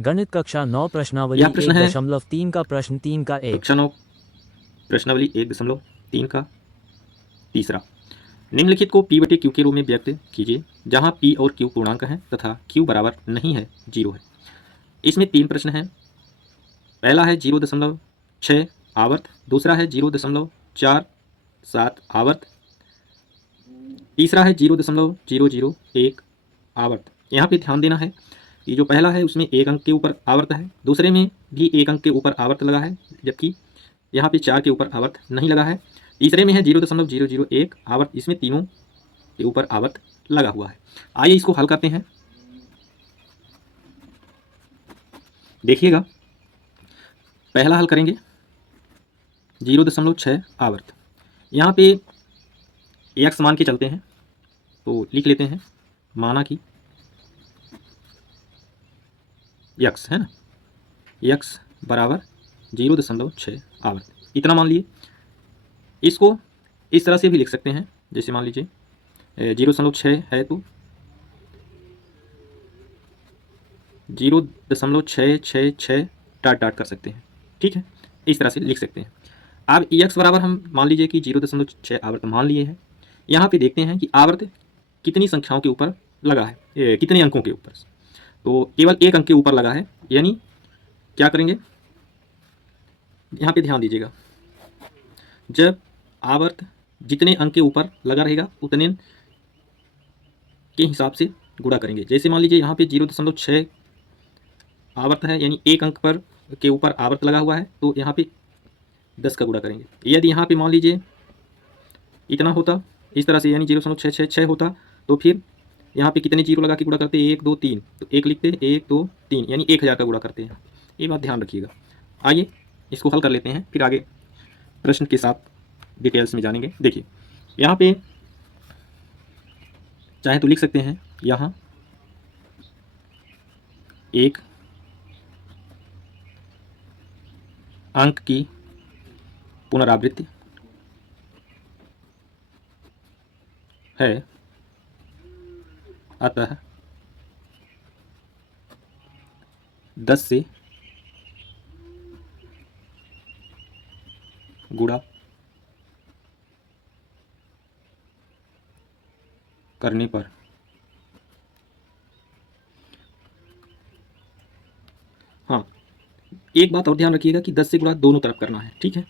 गणित कक्षा 9 प्रश्नावली यह प्रश्न है 1.3 का प्रश्न 3 का 1। कक्षा 9 प्रश्नावली 1.3 का तीसरा। निम्नलिखित को P बटे Q के रूप में व्यक्त कीजिए, जहां P और Q पूर्णांक हैं तथा Q बराबर नहीं है, 0 है। इसमें 3 प्रश्न हैं। पहला है 0.6 आवर्त, दूसरा है 0.47 आवर्त, तीसरा है 0.001 आवर्त। यहाँ पे ध्यान देना है कि जो पहला है उसमें 1 अंक के ऊपर आवर्त है, दूसरे में भी 1 अंक के ऊपर आवर्त लगा है, जबकि यहाँ पे 4 के ऊपर आवर्त नहीं लगा है। तीसरे में है 0.001 आवर्त, इसमें तीनों के ऊपर आवर्त लगा हुआ है। आइए इसको हल करते हैं। देखिएगा, पहला हल करेंगे 0.6 आवर्त। यहाँ पे x मान के चलते हैं, तो लिख लेते हैं माना कि x है ना, x बराबर 0.6 आवर्त, इतना मान लिए। इसको इस तरह से भी लिख सकते हैं, जैसे मान लीजिए 0.6 है तो 0.666 डाट डाट कर सकते हैं, ठीक है, इस तरह से लिख सकते हैं। अब x बराबर हम मान लीजिए कि 0.6 आवर्त मान लिए हैं। यहाँ पे देखते हैं कि आवर्त कितनी संख्याओं के ऊपर लगा है, कितने अंकों के ऊपर। तो केवल 1 अंक के ऊपर लगा है, यानी क्या करेंगे, यहाँ पे ध्यान दीजिएगा, जब आवर्त जितने अंक के ऊपर लगा रहेगा उतने के हिसाब से गुणा करेंगे। जैसे मान लीजिए यहाँ पे 0.6 आवर्त है, यानी 1 अंक पर के ऊपर आवर्त लगा हुआ है, तो यहाँ पे 10 का गुणा करेंगे। यदि यहाँ पे मान लीजिए इतना होता, इस तरह से, यानी 0.666 होता, तो फिर यहाँ पे कितने जीरो लगा के गुणा करते हैं, 1 2 3, तो 1 लिखते हैं, 1 2 3, यानी 1000 का गुणा करते हैं। ये बात ध्यान रखिएगा। आइए इसको हल कर लेते हैं, फिर आगे प्रश्न के साथ डिटेल्स में जानेंगे। देखिए यहाँ पे चाहे तो लिख सकते हैं, यहाँ 1 अंक की पुनरावृत्ति है, अतः 10 से गुणा करने पर हाँ, एक बात और ध्यान रखिएगा कि 10 से गुणा दोनों तरफ करना है, ठीक है।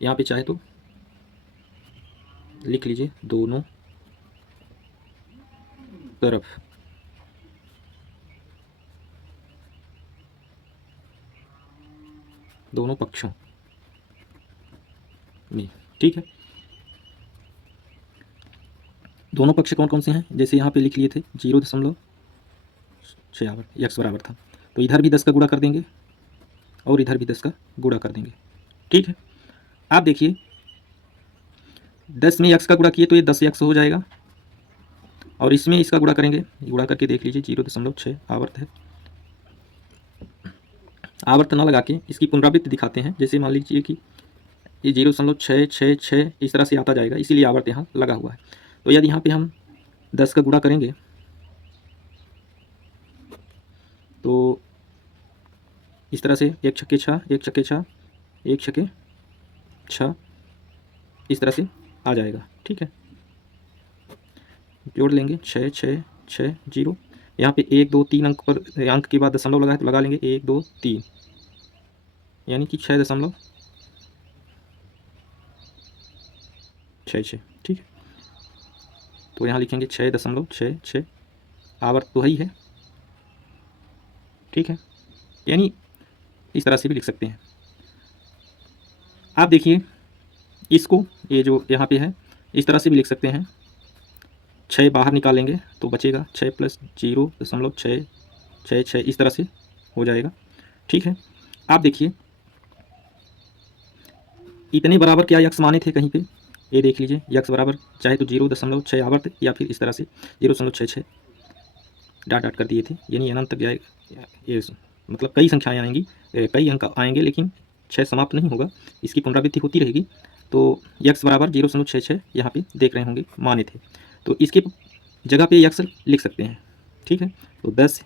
यहाँ पे चाहे तो लिख लीजिए दोनों तरफ, दोनों पक्षों में, ठीक है। दोनों पक्ष कौन कौन से हैं, जैसे यहाँ पे लिख लिए थे 0.6 आवर्त, x बराबर था, तो इधर भी 10 का गुणा कर देंगे और इधर भी 10 का गुणा कर देंगे, ठीक है। आप देखिए 10 में x का गुणा किए तो ये 10x हो जाएगा, और इसमें इसका गुणा करेंगे, गुणा करके देख लीजिए 0.6 आवर्त है। आवर्त ना लगा के इसकी पुनरावृत्ति दिखाते हैं, जैसे मान लीजिए कि ये 0.666 इस तरह से आता जाएगा, इसीलिए आवर्त यहाँ लगा हुआ है। तो यदि यहाँ पे हम 10 का गुणा करेंगे तो इस तरह से 1 छक्के 6, 1 छक्के 6, 1 छक्के 6, इस तरह से आ जाएगा, ठीक है। जोड़ लेंगे 6 6 6 0, यहाँ पे 1 2 3 अंक पर, अंक के बाद दशमलव लगा है तो लगा लेंगे 1 2 3, यानी कि 6.66, ठीक है। तो यहाँ लिखेंगे 6.66, आवर्त तो ही है, ठीक है, यानी इस तरह से भी लिख सकते हैं। आप देखिए इसको, ये जो यहाँ पे है इस तरह से भी लिख सकते हैं, 6 बाहर निकालेंगे तो बचेगा 6 + 0.666, इस तरह से हो जाएगा, ठीक है। आप देखिए इतने बराबर क्या x माने थे कहीं पे, ये देख लीजिए, x बराबर चाहे तो 0.6 आवर्त या फिर इस तरह से 0.66 डाट डाट कर दिए थे, यानी अनंत तक जाएगा। ये मतलब कई संख्याएं आएंगी, कई अंक आएंगे, लेकिन 6 समाप्त नहीं होगा, इसकी पुनरावृत्ति होती रहेगी। तो x बराबर 0.66 यहाँ पे देख रहे होंगे माने थे, तो इसके जगह पे x लिख सकते हैं, ठीक है। तो 10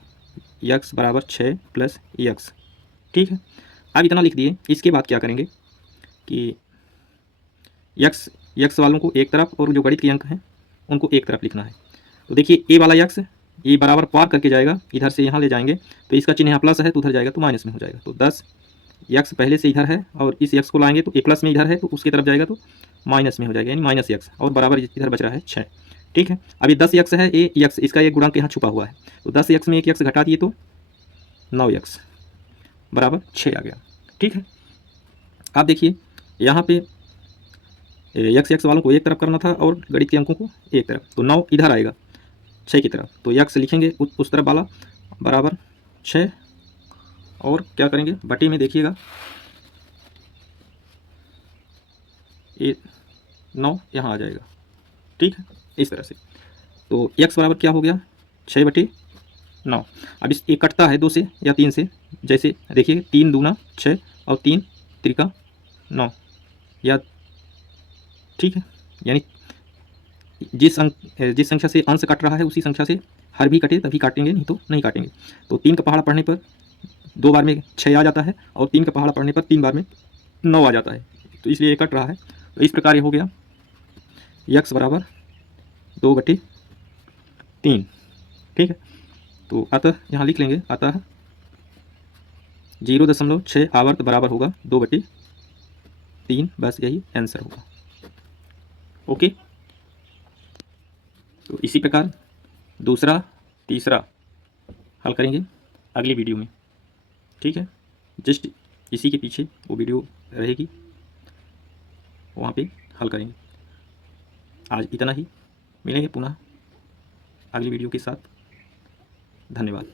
यक्स बराबर 6 प्लस यक्स। ठीक है, अब इतना लिख दिए। इसके बाद क्या करेंगे कि यक्स वालों को एक तरफ और जो गणित के अंक हैं उनको एक तरफ लिखना है। तो देखिए ए वाला यक्स ये बराबर पार करके जाएगा, इधर से यहाँ ले जाएंगे तो इसका चिन्ह यहाँ प्लस है तो उधर जाएगा तो माइनस में हो जाएगा। तो 10 यक्स पहले से इधर है और इस यक्स को लाएंगे तो ए प्लस में इधर है तो उसकी तरफ जाएगा तो माइनस में हो जाएगा, यानी माइनस यक्स, और बराबर इधर बच रहा है 6। ठीक है, अभी 10 यक्स है, ए यक्स इसका एक गुणांक यहाँ छुपा हुआ है, तो 10 यक्स में एक यक्स घटा दिए तो 9 यक्स बराबर 6 आ गया। ठीक है, आप देखिए यहाँ पे यक्स वालों को एक तरफ करना था और गणित के अंकों को एक तरफ, तो 9 इधर आएगा 6 की तरफ, तो यक्स लिखेंगे उस तरफ वाला बराबर 6, और क्या करेंगे बटे में देखिएगा ये 9 यहाँ आ जाएगा। ठीक है, इस तरह से तो यक्स बराबर क्या हो गया 6/9। अब इस एक कटता है 2 से या 3 से, जैसे देखिए 3 दूना 6 और 3 त्रिका 9, या ठीक है, यानी जिस संख्या से अंश कट रहा है उसी संख्या से हर भी कटे तभी काटेंगे, नहीं तो नहीं काटेंगे। तो 3 का पहाड़ा पढ़ने पर 2 बार में 6 आ जाता है और 3 का पहाड़ा पढ़ने पर 3 बार में 9 आ जाता है, तो इसलिए ये कट रहा है। तो इस प्रकार ये हो गया यक्स बराबर 2/3। ठीक है, तो अतः यहाँ लिख लेंगे, अतः 0.6 आवर्त बराबर होगा 2/3, बस यही आंसर होगा। ओके, तो इसी प्रकार दूसरा तीसरा हल करेंगे अगली वीडियो में। ठीक है, जस्ट इसी के पीछे वो वीडियो रहेगी, वहाँ पे हल करेंगे। आज इतना ही, मिलेंगे पुनः अगली वीडियो के साथ। धन्यवाद।